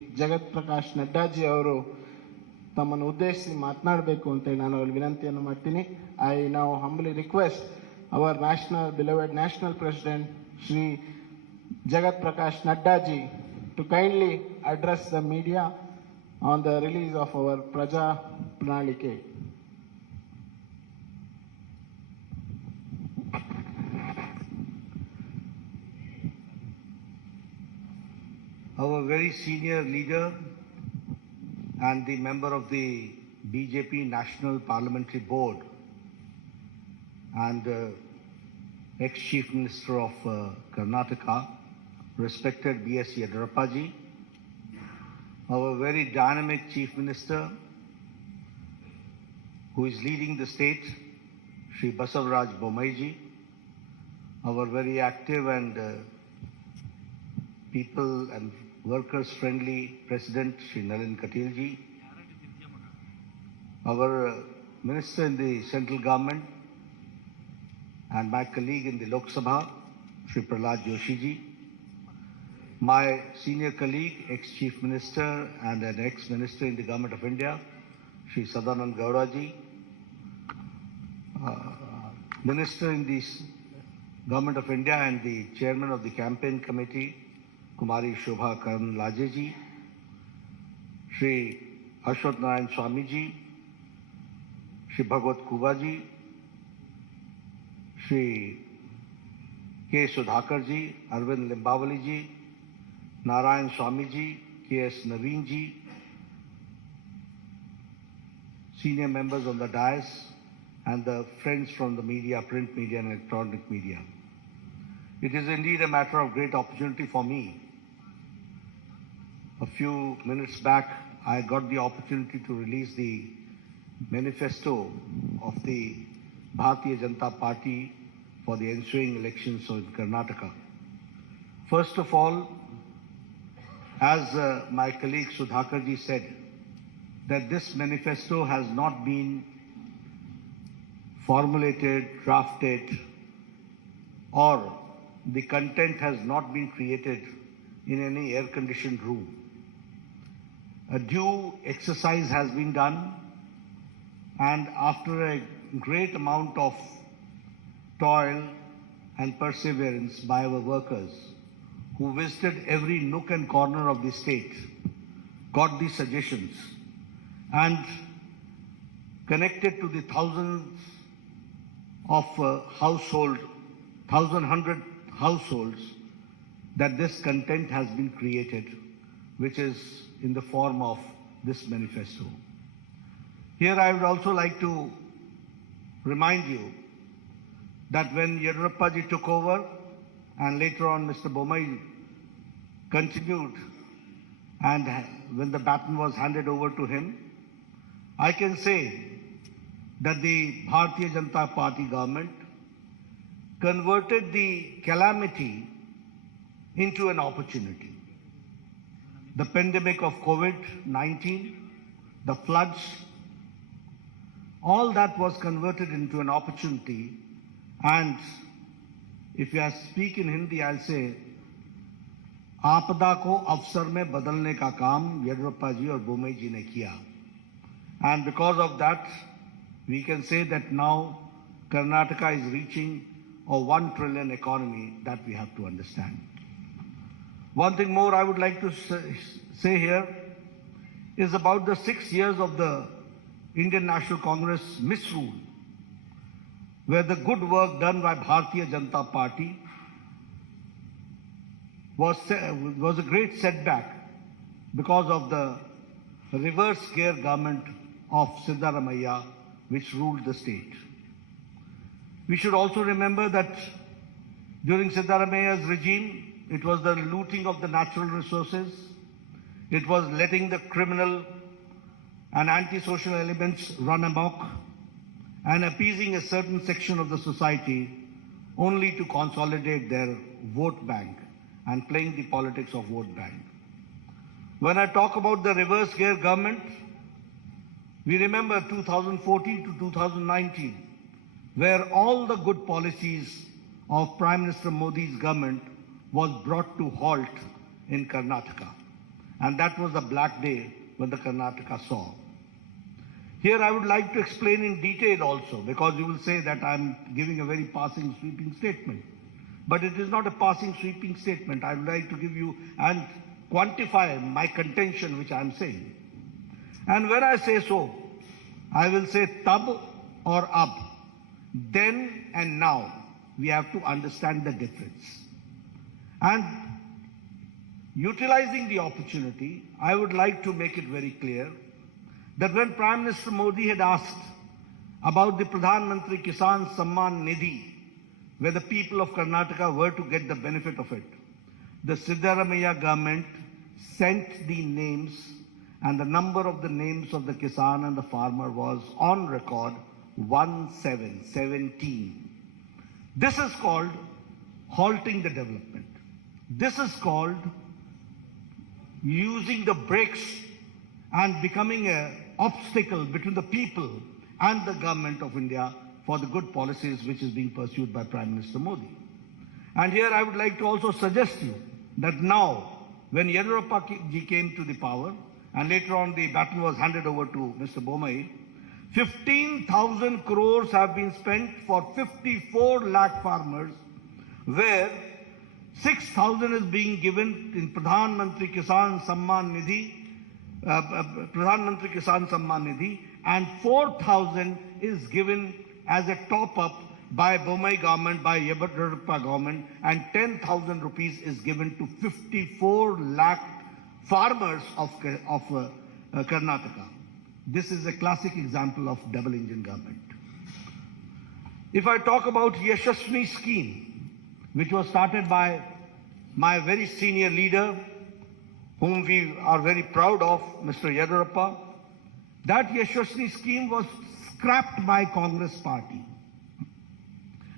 ಜಗತ್ ಪ್ರಕಾಶ್ ನಡ್ಡಾಜಿ ಅವರು ತಮ್ಮನ್ನು ಉದ್ದೇಶಿಸಿ ಮಾತನಾಡಬೇಕು ಅಂತ ನಾನು ಅವರಿಗೆ ವಿನಂತಿಯನ್ನು ಮಾಡ್ತೀನಿ. I now humbly request our beloved national president Shri Jagat Prakash Naddaji to kindly address the media on the release of our Praja Pranalike. Our very senior leader and the member of the BJP National Parliamentary Board and ex-Chief Minister of Karnataka, respected B.S. Yediyurappa ji, our very dynamic Chief Minister who is leading the state, Shri Basavaraj Bommai ji, our very active and people and workers friendly President Shri Nalin Katil ji, our Minister in the central government and my colleague in the Lok Sabha, Shri Prahlad Joshi ji, my senior colleague, ex-Chief Minister and an ex-Minister in the Government of India, Shri Sadanand Gowda ji, Minister in the Government of India and the Chairman of the Campaign Committee, Kumari Shobha Karanlaje ji, Shri Ashwat Narayan Swami ji, Shri Bhagwat Kuba ji, Shri K. Sudhakar ji, Arvind Limbavali ji, Narayan Swami ji, K.S. Naveen ji, senior members on the dais, and the friends from the media, print media and electronic media. It is indeed a matter of great opportunity for me. A few minutes back, I got the opportunity to release the manifesto of the Bharatiya Janata Party for the ensuing elections in Karnataka. First of all, as my colleague Sudhakar ji said, that this manifesto has not been formulated, drafted, or the content has not been created in any air-conditioned room. A due exercise has been done, and after a great amount of toil and perseverance by our workers who visited every nook and corner of the state, got the suggestions and connected to the thousands of households that this content has been created, which is in the form of this manifesto. Here I would also like to remind you that when Yediyurappa ji took over and later on Mr. Bommai continued, and when the baton was handed over to him, I can say that the Bharatiya Janata Party government converted the calamity into an opportunity. The pandemic of COVID-19, the floods, all that was converted into an opportunity. And if I speak in Hindi, I'll say, आपदा को अवसर में बदलने का काम येदियुरप्पा जी और बोम्मई जी ने किया. And because of that, we can say that now Karnataka is reaching a 1 trillion economy that we have to understand. One thing more I would like to say here is about the 6 years of the Indian National Congress misrule, where the good work done by Bharatiya Janata Party was a great setback because of the reverse gear government of Siddaramaiah, which ruled the state. We should also remember that during Siddaramaiah's regime, it was the looting of the natural resources, it was letting the criminal and antisocial elements run amok, and appeasing a certain section of the society only to consolidate their vote bank and playing the politics of vote bank. When I talk about the reverse gear government, we remember 2014 to 2019, where all the good policies of Prime Minister Modi's government was brought to halt in Karnataka. And that was the black day when the Karnataka saw. Here I would like to explain in detail also, because you will say that I am giving a very passing sweeping statement. But it is not a passing sweeping statement. I would like to give you and quantify my contention which I am saying. And when I say so, I will say tab or ab. Then and now, we have to understand the difference. And utilizing the opportunity, I would like to make it very clear that when Prime Minister Modi had asked about the Pradhan Mantri Kisan Samman Nidhi, where the people of Karnataka were to get the benefit of it, the Siddaramaiah government sent the names, and the number of the names of the Kisan and the farmer was on record 17. This is called halting the development. This is called using the brakes and becoming an obstacle between the people and the government of India for the good policies which is being pursued by Prime Minister Modi. And here I would like to also suggest you that now, when Yediyurappa ji came to the power, and later on the baton was handed over to Mr. Bomai, 15,000 crores have been spent for 54 lakh farmers, where 6,000 is being given in Pradhan Mantri Kisan Samman Nidhi, and 4,000 is given as a top-up by Bomai government, by Yediyurappa government, and 10,000 rupees is given to 54 lakh farmers of Karnataka. This is a classic example of double-engine government. If I talk about Yashasvi scheme, which was started by my very senior leader, whom we are very proud of, Mr. Yediyurappa, that Yashasvi scheme was scrapped by Congress party.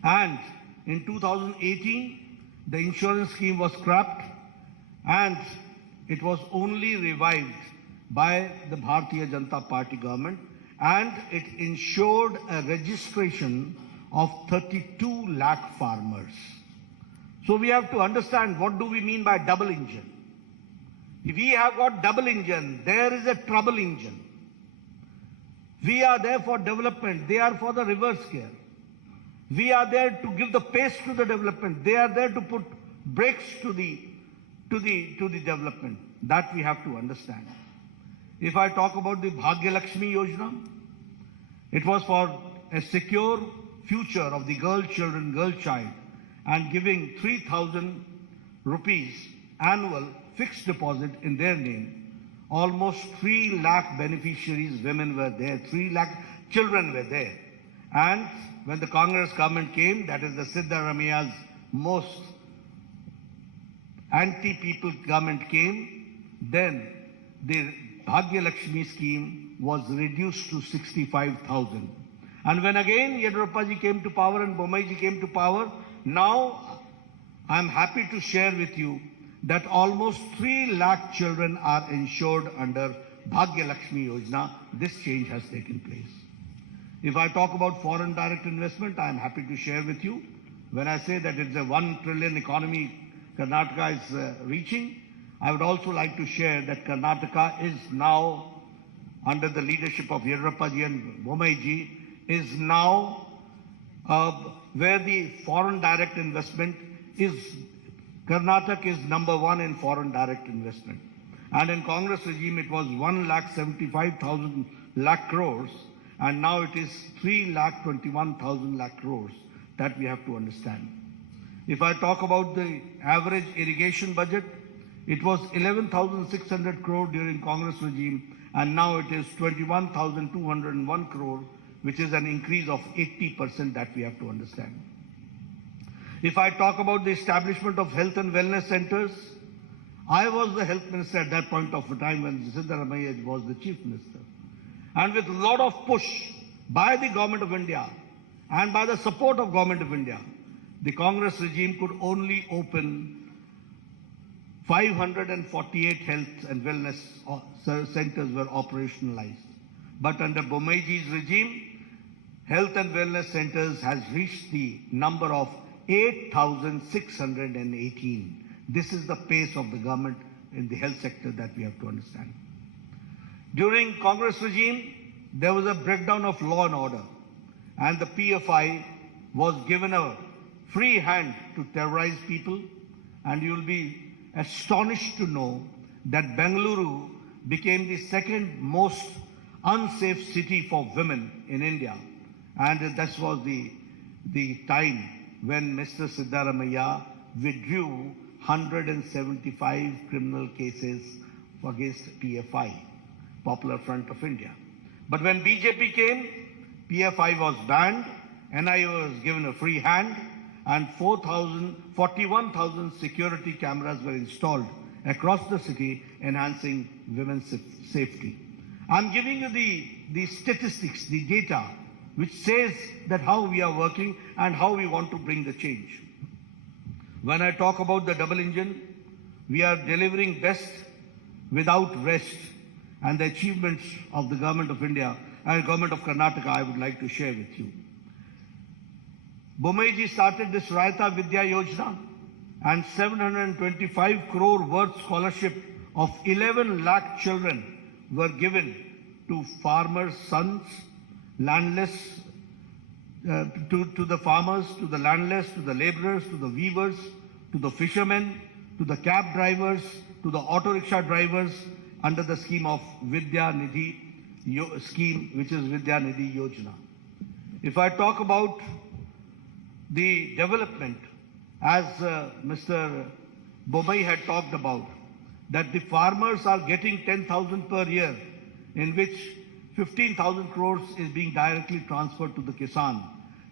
And in 2018, the insurance scheme was scrapped, and it was only revived by the Bharatiya Janata Party government, and it ensured a registration of 32 lakh farmers. So we have to understand what do we mean by double engine. If we have got double engine, there is a trouble engine. We are there for development, they are for the reverse gear. We are there to give the pace to the development, they are there to put brakes to the development. That we have to understand. If I talk about the Bhagya Lakshmi Yojana, it was for a secure future of the girl child, and giving 3,000 rupees annual fixed deposit in their name. Almost 3 lakh beneficiaries, women were there, 3 lakh children were there. And when the Congress government came, that is the Siddaramaiah's most anti-people government came, then the Bhagya Lakshmi scheme was reduced to 65,000. And when again Yediyurappa ji came to power and Bomai ji came to power, now I am happy to share with you that almost 3 lakh children are insured under Bhagya Lakshmi Yojana. This change has taken place. If I talk about foreign direct investment, I am happy to share with you, when I say that it's a 1 trillion economy Karnataka is reaching, I would also like to share that Karnataka is now, under the leadership of Yediyurappa ji and Bomai ji, is now where the foreign direct investment is, Karnataka is number 1 in foreign direct investment. And in Congress regime, it was 1,75,000 lakh crores, and now it is 3,21,000 lakh crores. That we have to understand. If I talk about the average irrigation budget, it was 11,600 crore during Congress regime, and now it is 21,201 crore, which is an increase of 80%. That we have to understand. If I talk about the establishment of health and wellness centers, I was the health minister at that point of time when Siddaramaiah was the chief minister. And with a lot of push by the government of India and by the support of government of India, the Congress regime could only open 548 health and wellness centers were operationalized. But under Bomai ji's regime, health and wellness centers has reached the number of 8,618. This is the pace of the government in the health sector that we have to understand. During Congress regime, there was a breakdown of law and order, and the PFI was given a free hand to terrorize people, and you will be astonished to know that Bengaluru became the second most unsafe city for women in India. And that was the time when Mr. Siddaramaiah withdrew 175 criminal cases against PFI, Popular Front of India. But when BJP came, PFI was banned, NIA was given a free hand, and 41,000 security cameras were installed across the city, enhancing women's safety. I'm giving you the statistics, the data, which says that how we are working and how we want to bring the change. When I talk about the double engine, we are delivering best without rest, and the achievements of the Government of India and Government of Karnataka I would like to share with you. Bomaiji started this Raita Vidya Yojana, and 725 crore worth scholarship of 11 lakh children were given to farmers' sons, landless, to the farmers, to the landless, to the laborers, to the weavers, to the fishermen, to the cab drivers, to the auto rickshaw drivers under the scheme of Vidya Nidhi scheme, which is Vidya Nidhi Yojana. If I talk about the development, as Mr. Bomai had talked about, that the farmers are getting 10,000 per year, in which 15,000 crores is being directly transferred to the Kisan,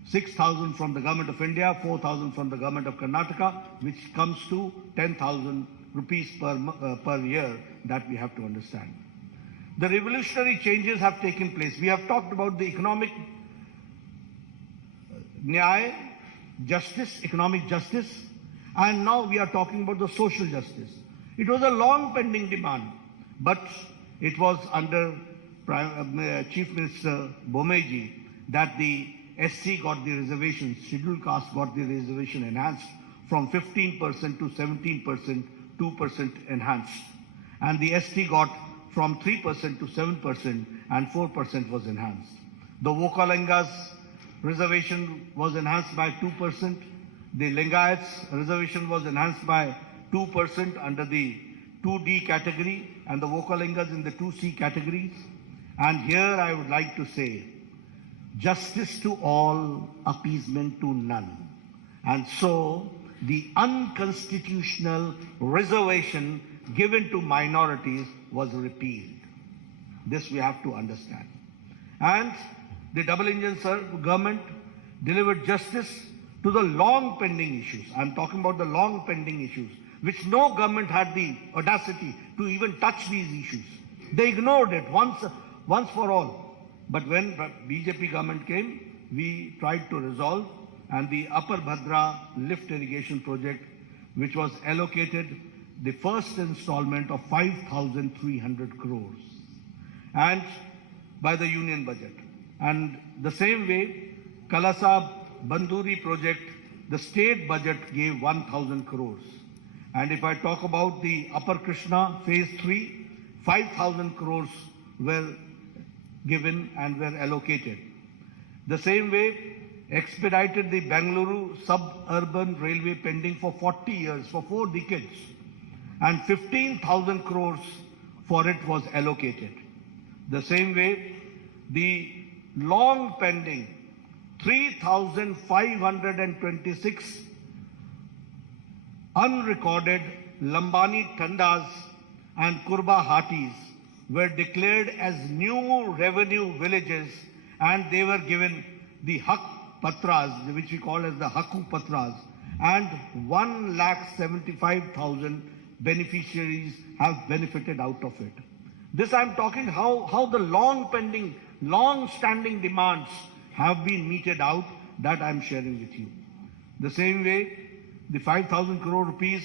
6,000 from the Government of India, 4,000 from the Government of Karnataka, which comes to 10,000 rupees per year, that we have to understand. The revolutionary changes have taken place. We have talked about the economic nyaya, justice, economic justice, and now we are talking about the social justice. It was a long pending demand, but it was under Chief Minister Bomeji that the SC got the reservation, scheduled caste got the reservation enhanced from 15% to 17%, 2% enhanced. And the ST got from 3% to 7% and 4% was enhanced. The Vokalingas reservation was enhanced by 2%. The Lingayats reservation was enhanced by 2% under the 2D category and the Vokalingas in the 2C categories. And here I would like to say, justice to all, appeasement to none. And so the unconstitutional reservation given to minorities was repealed. This we have to understand. And the double engine government delivered justice to the long pending issues. I'm talking about the long pending issues, which no government had the audacity to even touch these issues. They ignored it once for all. But when BJP government came, we tried to resolve, and the Upper Bhadra lift irrigation project, which was allocated the first installment of 5,300 crores and by the union budget. And the same way, Kalasa Banduri project, the state budget gave 1,000 crores. And if I talk about the Upper Krishna phase 3, 5,000 crores were given and were allocated. The same way, expedited the Bengaluru suburban railway pending for 40 years, for 4 decades, and 15,000 crores for it was allocated. The same way, the long pending 3,526 unrecorded Lambani Tandas and Kurba Hatis were declared as new revenue villages, and they were given the Hak Patras, which we call as the Haku Patras, and 1,75,000 beneficiaries have benefited out of it. This I'm talking how the long pending, long standing demands have been meted out, that I'm sharing with you. The same way, the 5,000 crore rupees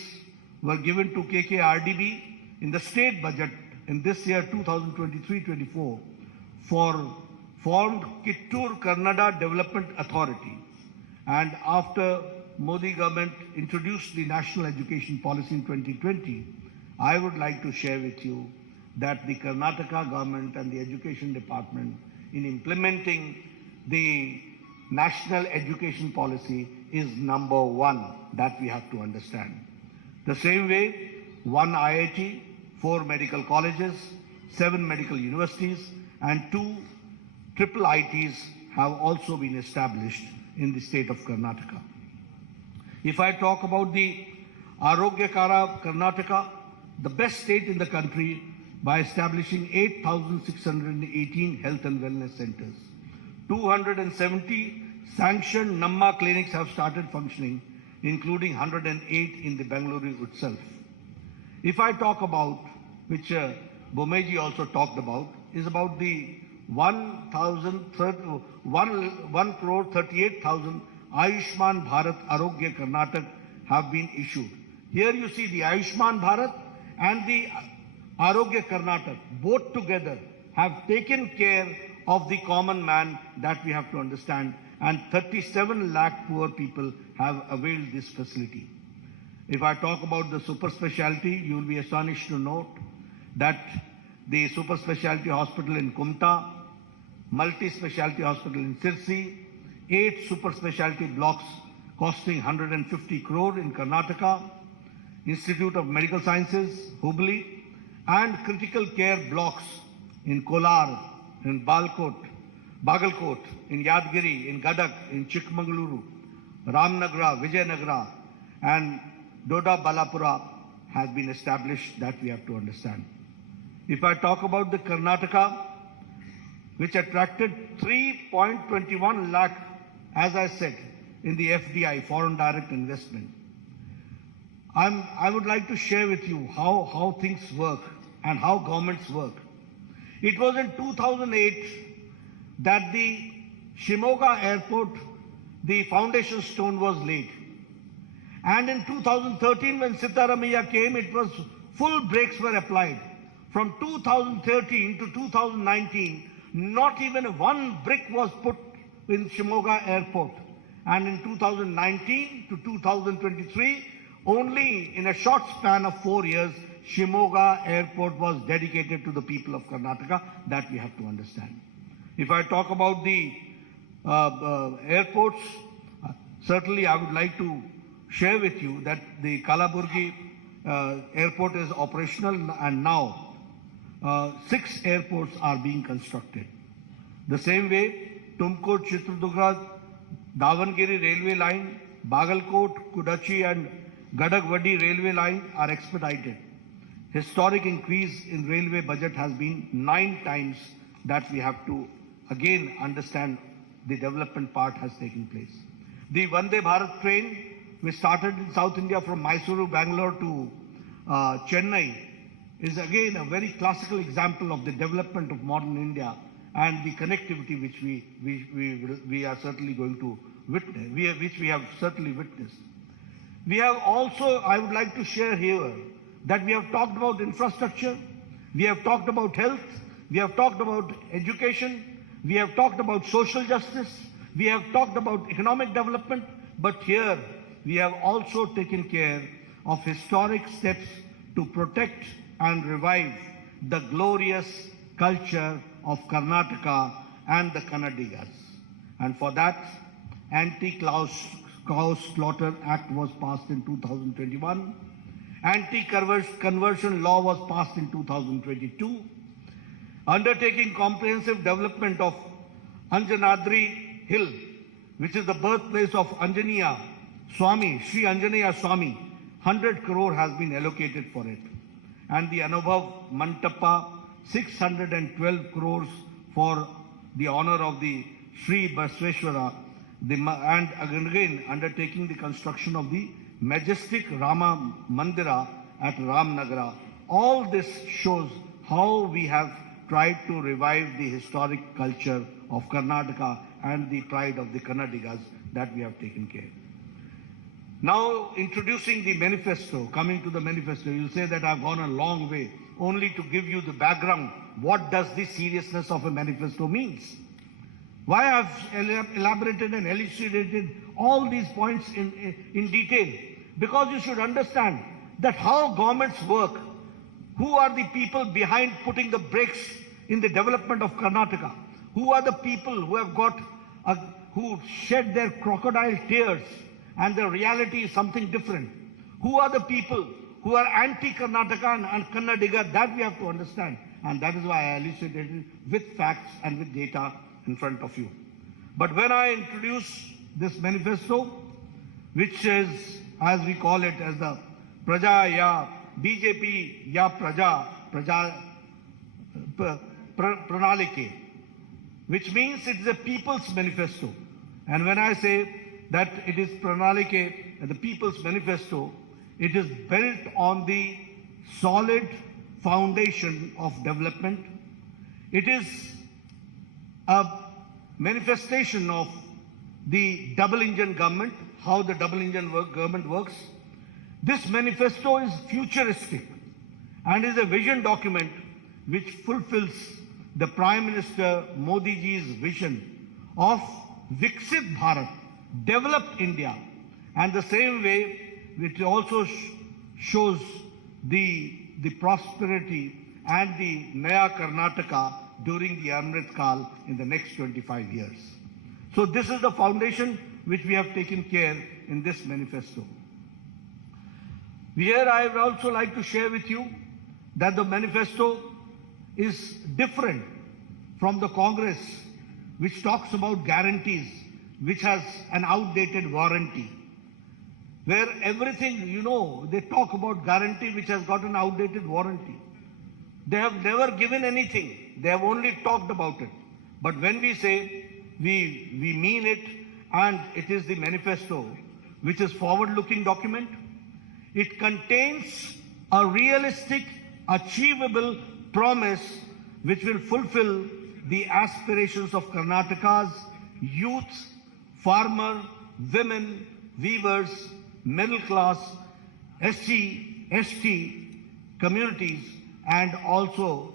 were given to KKRDB in the state budget in this year 2023-24 for formed Kittur Kannada Development Authority. And after Modi government introduced the national education policy in 2020, I would like to share with you that the Karnataka government and the education department in implementing the national education policy is number one. That we have to understand. The same way, 1 IIT, 4 medical colleges, 7 medical universities, and 2 triple ITs have also been established in the state of Karnataka. If I talk about the Arogyakara Karnataka, the best state in the country by establishing 8,618 health and wellness centers. 270 sanctioned Namma clinics have started functioning, including 108 in the Bengaluru itself. If I talk about, which Bomeji also talked about, is about the 1 crore 38,000 Ayushman Bharat Arogya Karnataka have been issued. Here you see the Ayushman Bharat and the Arogya Karnataka both together have taken care of the common man, that we have to understand, and 37 lakh poor people have availed this facility. If I talk about the super specialty, you will be astonished to note that the super specialty hospital in Kumta, multi-specialty hospital in Sirsi, 8 super specialty blocks costing 150 crore in Karnataka, Institute of Medical Sciences, Hubli, and critical care blocks in Kolar, in Bagalkot, in Yadgiri, in Gadag, in Chikmagaluru, Ramnagara, Vijayanagara, and Doda Balapura has been established, that we have to understand. If I talk about the Karnataka, which attracted 3.21 lakh, as I said, in the FDI, foreign direct investment. I would like to share with you how things work and how governments work. It was in 2008 that the Shimoga airport, the foundation stone was laid. And in 2013, when Sitaramaiah came, it was full brakes were applied. From 2013 to 2019, not even one brick was put in Shimoga airport. And in 2019 to 2023, only in a short span of 4 years, Shimoga airport was dedicated to the people of Karnataka. That we have to understand. If I talk about the airports, certainly I would like to share with you that the Kalaburgi airport is operational, and now 6 airports are being constructed. The same way, Tumkur, Chitradurga, Davangere railway line, Bagalkot, Kudachi and Gadag-Vadi railway line are expedited. Historic increase in railway budget has been 9 times, that we have to again understand the development part has taken place. The Vande Bharat train, which started in South India from Mysuru, Bangalore to Chennai, is again a very classical example of the development of modern India and the connectivity which we are certainly going to witness, which we have certainly witnessed. We have also, I would like to share here, that we have talked about infrastructure, we have talked about health, we have talked about education, we have talked about social justice, we have talked about economic development, but here we have also taken care of historic steps to protect and revive the glorious culture of Karnataka and the Kannadigas. And for that, Anti-Cow Slaughter Act was passed in 2021. Anti-conversion law was passed in 2022. Undertaking comprehensive development of Anjanadri Hill, which is the birthplace of Anjaneya Swami, Sri Anjaneya Swami, 100 crore has been allocated for it. And the Anubhav Mantapa, 612 crores for the honor of the Sri Basveshwara, and again undertaking the construction of the majestic Rama Mandira at Ramnagara. All this shows how we have tried to revive the historic culture of Karnataka and the pride of the Kannadigas, that we have taken care. Now, introducing the manifesto, coming to the manifesto, you'll say that I've gone a long way, only to give you the background. What does the seriousness of a manifesto means? Why I've elaborated and elucidated all these points in detail? Because you should understand that how governments work, Who are the people behind putting the brakes in the development of Karnataka? Who are the people who have who shed their crocodile tears and the reality is something different? Who are the people who are anti-Karnataka and Kannadiga? That we have to understand. And that is why I elucidated with facts and with data in front of you. But when I introduce this manifesto, which is, as we call it, as the Praja Ya BJP Ya Praja Pranalike, which means it is a people's manifesto. And when I say that it is Pranalike, the people's manifesto, it is built on the solid foundation of development. It is a manifestation of the double-engine government, how the double-engine government works. This manifesto is futuristic and is a vision document which fulfills the Prime Minister Modi ji's vision of Viksit Bharat, developed India, and the same way it also shows the prosperity and the Naya Karnataka during the Amrit Kal in the next 25 years. So this is the foundation which we have taken care in this manifesto. Here I would also like to share with you that the manifesto is different from the Congress, which talks about guarantees, which has an outdated warranty. Where everything, they talk about guarantee which has got an outdated warranty. They have never given anything. They have only talked about it. But when we say we mean it, and it is the manifesto, which is forward-looking document, it contains a realistic, achievable promise which will fulfill the aspirations of Karnataka's youth, farmer, women, weavers, middle class, SC, ST communities, and also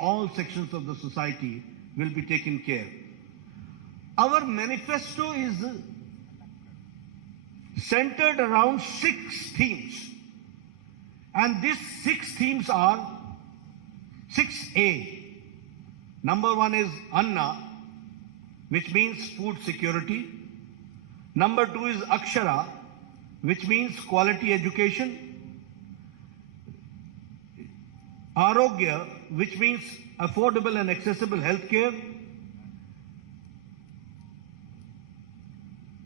all sections of the society will be taken care. Our manifesto is centered around 6 themes. And these 6 themes are 6A. Number 1 is Anna, which means food security. Number 2 is Akshara, which means quality education. Arogya, which means affordable and accessible health care.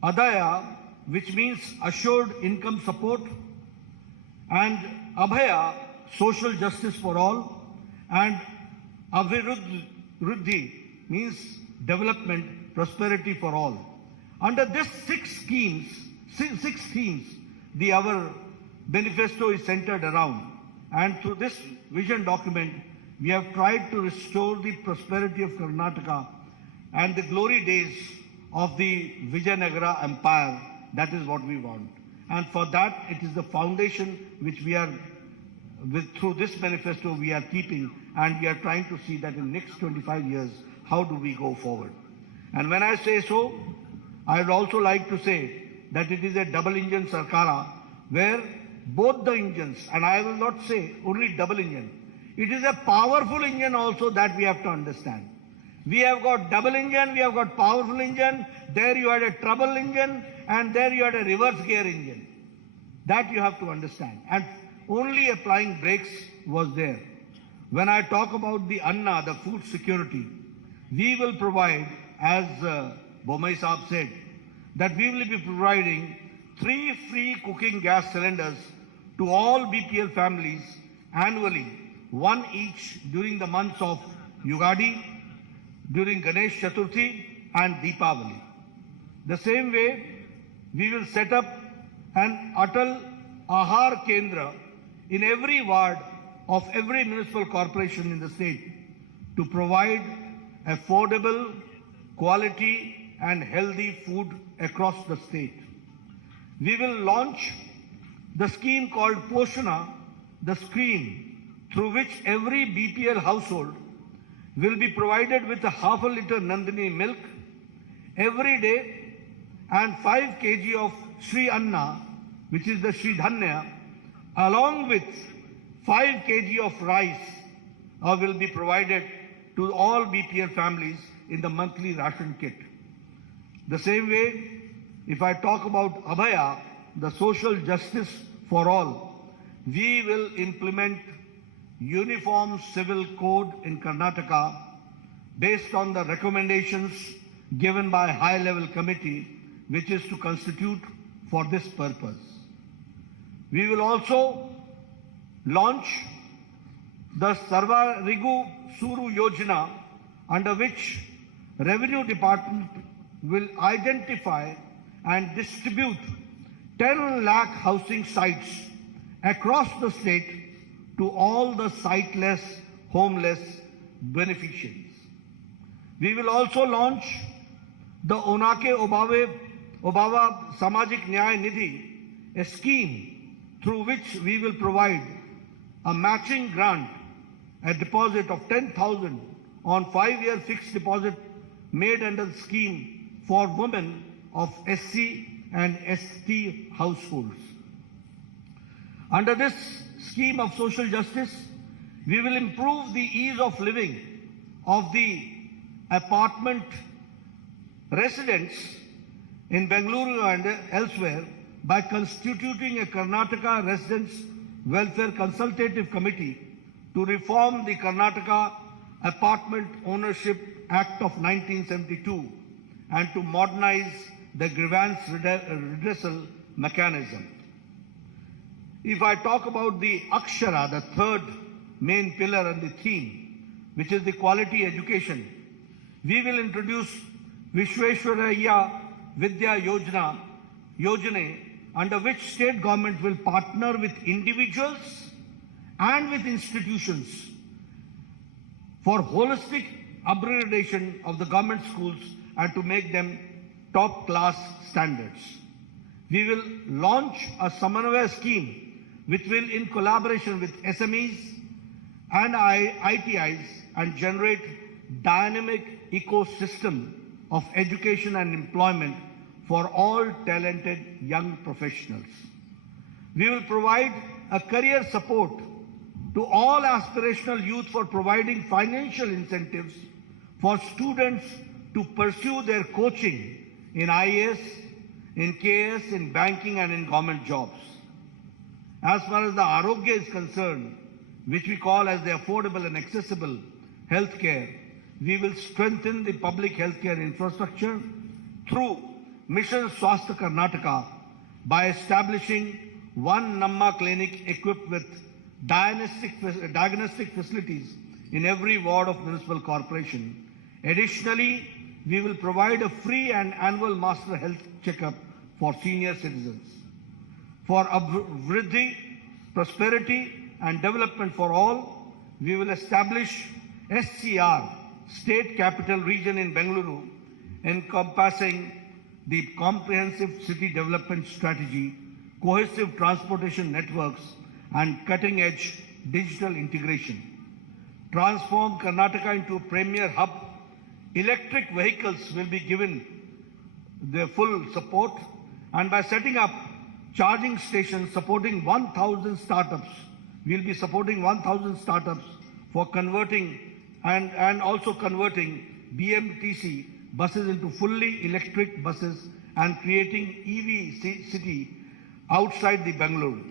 Adaya, which means assured income support. And Abhaya, social justice for all. And Aviruddhi means development, prosperity for all. Under these 6 themes, our manifesto is centered around. And through this vision document, we have tried to restore the prosperity of Karnataka and the glory days of the Vijayanagara Empire. That is what we want. And for that, it is the foundation which we are, through this manifesto, we are keeping, and we are trying to see that in the next 25 years, how do we go forward. And when I say so, I would also like to say that it is a double-engine Sarkara, where both the engines, and I will not say only double engine, it is a powerful engine also that we have to understand. We have got double engine, we have got powerful engine, there you had a trouble engine, and there you had a reverse gear engine. That you have to understand. And only applying brakes was there. When I talk about the Anna, the food security, we will provide, as Bomai Saab said, that we will be providing 3 free cooking gas cylinders to all BPL families annually, 1 each during the months of Yugadi, during Ganesh Chaturthi and Deepavali. The same way, we will set up an Atal Ahar Kendra in every ward of every municipal corporation in the state to provide affordable, quality and healthy food across the state. We will launch the scheme called Poshana, the scheme through which every BPL household will be provided with a half a liter Nandini milk every day and 5 kg of Sri Anna, which is the Sri Dhanya, along with 5 kg of rice will be provided to all BPL families in the monthly ration kit. The same way, if I talk about Abhaya, the social justice for all, we will implement uniform civil code in Karnataka based on the recommendations given by a high-level committee which is to constitute for this purpose. We will also launch the Sarvarigu Suru Yojana, under which Revenue Department will identify and distribute 10 lakh housing sites across the state to all the siteless, homeless beneficiaries. We will also launch the Onake Obava Samajik Nyaya Nidhi, a scheme through which we will provide a matching grant, a deposit of 10,000 on 5-year fixed deposit made under the scheme for women of SC and ST households. Under this scheme of social justice, we will improve the ease of living of the apartment residents in Bengaluru and elsewhere by constituting a Karnataka Residents Welfare Consultative Committee to reform the Karnataka Apartment Ownership Act of 1972 and to modernize the grievance redressal mechanism. If I talk about the Akshara, the third main pillar and the theme, which is the quality education, we will introduce Vishweshwaraya Vidya Yojana, under which state government will partner with individuals and with institutions for holistic upgradation of the government schools and to make them top class standards. We will launch a Samanvaya scheme which will, in collaboration with SMEs and ITIs, and generate dynamic ecosystem of education and employment for all talented young professionals. We will provide a career support to all aspirational youth for providing financial incentives for students to pursue their coaching in IAS, in KS, in banking and in government jobs. As far as the Arogya is concerned, which we call as the affordable and accessible healthcare, we will strengthen the public healthcare infrastructure through Mission Swasthya Karnataka by establishing one Namma clinic equipped with diagnostic facilities in every ward of municipal corporation. Additionally, we will provide a free and annual master health checkup for senior citizens. For Vriddhi, prosperity and development for all, we will establish SCR, State Capital Region in Bengaluru, encompassing the comprehensive city development strategy, cohesive transportation networks, and cutting-edge digital integration. Transform Karnataka into a premier hub. Electric vehicles will be given their full support, and by setting up charging stations supporting 1,000 startups, we will be supporting 1,000 startups for converting and also converting BMTC buses into fully electric buses and creating EV city outside the Bengaluru.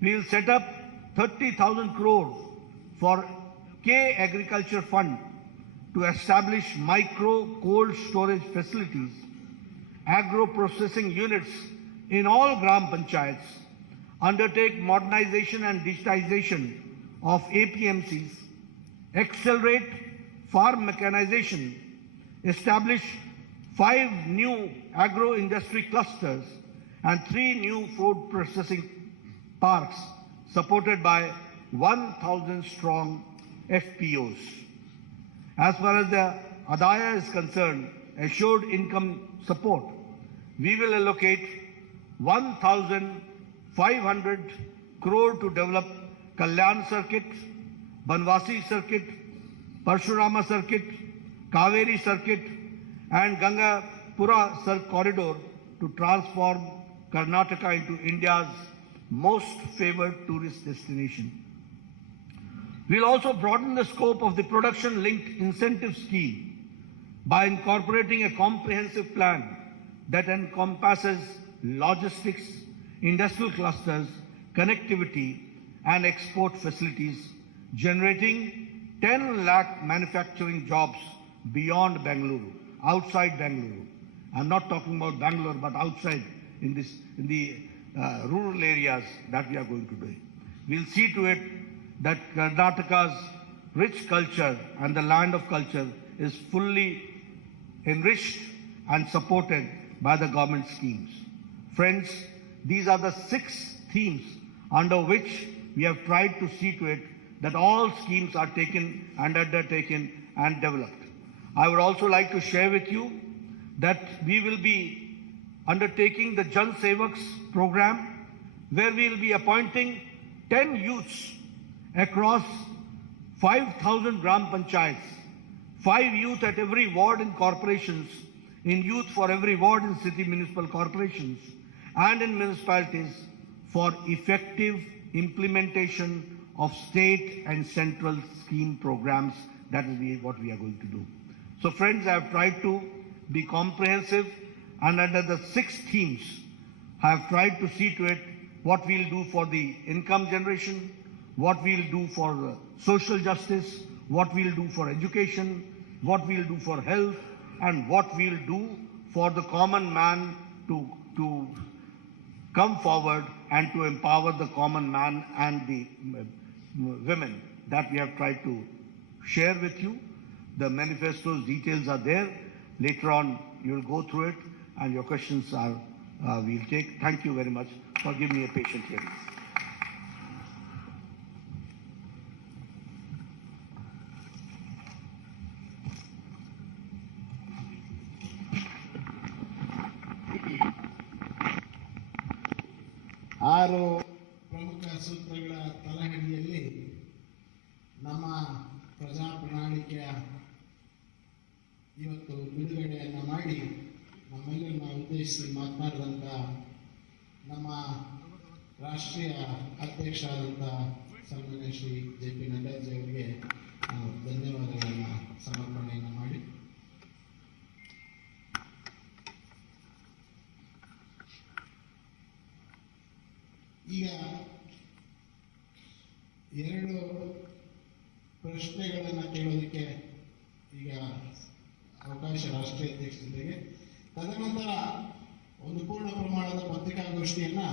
We will set up 30,000 crore for K Agriculture Fund to establish micro cold storage facilities, agro processing units in all Gram Panchayats, undertake modernization and digitization of APMCs, accelerate farm mechanization, establish 5 new agro-industry clusters and 3 new food processing parks supported by 1,000 strong FPOs. As far as the Adaya is concerned, assured income support, we will allocate 1,500 crore to develop Kalyan Circuit, Banwasi Circuit, Parshurama Circuit, Kaveri Circuit and Gangapura corridor to transform Karnataka into India's most favored tourist destination. We'll also broaden the scope of the production-linked incentive scheme by incorporating a comprehensive plan that encompasses logistics, industrial clusters, connectivity, and export facilities, generating 10 lakh manufacturing jobs beyond Bengaluru, outside Bengaluru. I'm not talking about Bangalore, but outside in the rural areas that we are going to do. We'll see to it that Karnataka's rich culture and the land of culture is fully enriched and supported by the government schemes. Friends, these are the 6 themes under which we have tried to see to it that all schemes are taken and undertaken and developed. I would also like to share with you that we will be undertaking the Jan Sevaks program, where we will be appointing 10 youths across 5,000 Gram Panchayats, 5 youth at every ward in corporations, in youth for every ward in city municipal corporations, and in municipalities for effective implementation of state and central scheme programs. That is what we are going to do. So friends, I have tried to be comprehensive, and under the 6 themes, I have tried to see to it what we'll do for the income generation, what we'll do for social justice, what we'll do for education, what we'll do for health, and what we'll do for the common man to come forward and to empower the common man and the women that we have tried to share with you. The manifesto's details are there. Later on, you will go through it, and your questions are we'll take. Thank you very much for giving me a patient hearing. ಆರು ಪ್ರಮುಖ ಸೂತ್ರಗಳ ತಲಹಡಿಯಲ್ಲಿ ನಮ್ಮ ಪ್ರಜಾ ಪ್ರಣಾಳಿಕೆಯ ಇವತ್ತು ಬಿಡುಗಡೆಯನ್ನು ಮಾಡಿ ನಮ್ಮೆಲ್ಲರನ್ನ ಉದ್ದೇಶಿಸಿ ಮಾತನಾಡಿದಂಥ ನಮ್ಮ ರಾಷ್ಟ್ರೀಯ ಅಧ್ಯಕ್ಷರಾದಂಥ ಸನ್ಮಾನ್ಯ ಶ್ರೀ JP ನಡ್ಡಾಜಿ ಅವರಿಗೆ ನಾವು ಧನ್ಯವಾದಗಳನ್ನು ಸಮರ್ಪಣೆಯನ್ನು ಮಾಡಿ ಈಗ 2 ಪ್ರಶ್ನೆಗಳನ್ನು ಕೇಳೋದಕ್ಕೆ ಈಗ ಅವಕಾಶ ರಾಷ್ಟ್ರೀಯ ಅಧ್ಯಕ್ಷರಿಗೆ. ತದನಂತರ ಒಂದು ಪೂರ್ಣ ಪ್ರಮಾಣದ ಪತ್ರಿಕಾಗೋಷ್ಠಿಯನ್ನು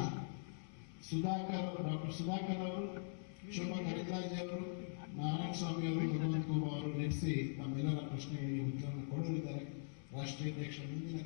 ಡಾಕ್ಟರ್ ಸುಧಾಕರ್ ಅವರು, ಶೋಭಾ ಕರಂದ್ಲಾಜೆ ಅವರು, ನಾರಾಯಣ ಸ್ವಾಮಿ ಅವರು, ಭಗವಂತ ಅವರು ನಡೆಸಿ ತಮ್ಮೆಲ್ಲರ ಪ್ರಶ್ನೆಗಳಿಗೆ ಉತ್ತರವನ್ನು ಕೊಡಲಿದ್ದಾರೆ. ರಾಷ್ಟ್ರೀಯ ಅಧ್ಯಕ್ಷರ ಮುಂದಿನ